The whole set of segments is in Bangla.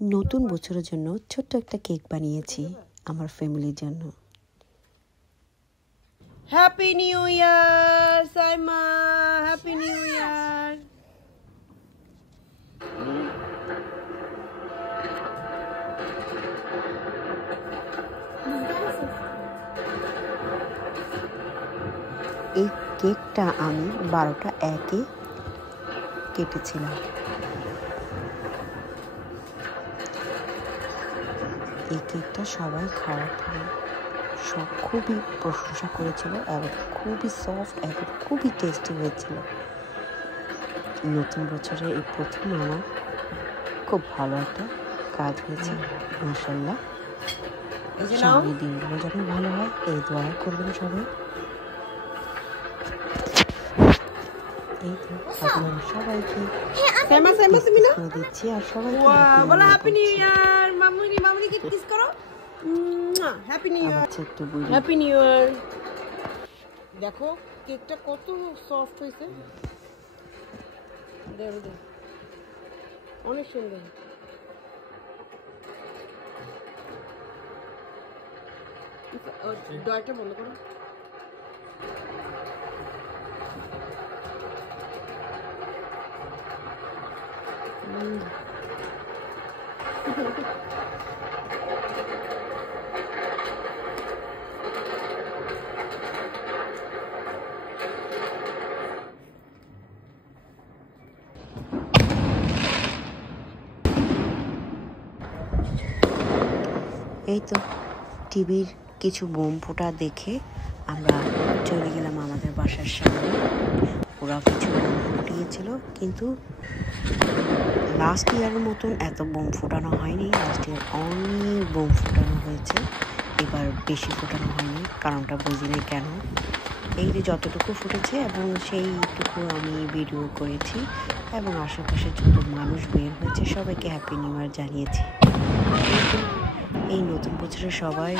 নতুন বছরের জন্য ছোট্ট একটা কেক বানিয়েছি আমার ফ্যামিলির জন্য। Happy new year Saima, happy new year. এই কেকটা আমি 12টা 1-এ কেটেছিলাম। এই কেকটা সবাই খাওয়ার পরে সব খুবই প্রশংসা করেছিল এবং খুবই সফট এবং খুবই টেস্টি হয়েছিল। নতুন বছরে এই প্রথম আমার খুব ভালো একটা কাজ হয়েছে, মাশাআল্লাহ। সামনের দিনগুলো যেন ভালো হয় এই দোয়া করবেন সবাই। এই তো আপনারা সবাইকে দিচ্ছি আর সবাইকে হ্যাপি নিউ ইয়ার। মামুনি কিস করো, happy new year, happy new year. দেখো কেকটা কত সফট হয়েছে, অনেক সুন্দর। ডয়টা বন্ধ করো। এই তো টিভির কিছু বোম ফোটা দেখে আমরা চলে গেলাম আমাদের বাসার সামনে। ওরা কিছু বোম ফুটিয়েছিল, কিন্তু লাস্ট ইয়ারের মতন এত বোম ফোটানো হয়নি। লাস্ট ইয়ার অনেক বোম ফোটানো হয়েছে, এবার বেশি ফোটানো হয়নি, কারণটা বুঝিনি কেন। এই যে যতটুকু ফুটেছে এবং সেইটুকু আমি ভিডিও করেছি এবং আশেপাশে যত মানুষ বের হয়েছে সবাইকে হ্যাপি নিউ ইয়ার জানিয়েছি। এই নতুন বছরে সবাই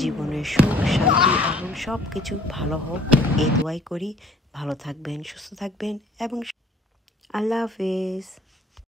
জীবনের সুখ শান্তি এবং সব কিছু ভালো হোক এই দোয়াই করি। ভালো থাকবেন, সুস্থ থাকবেন এবং আল্লাহ হাফেজ।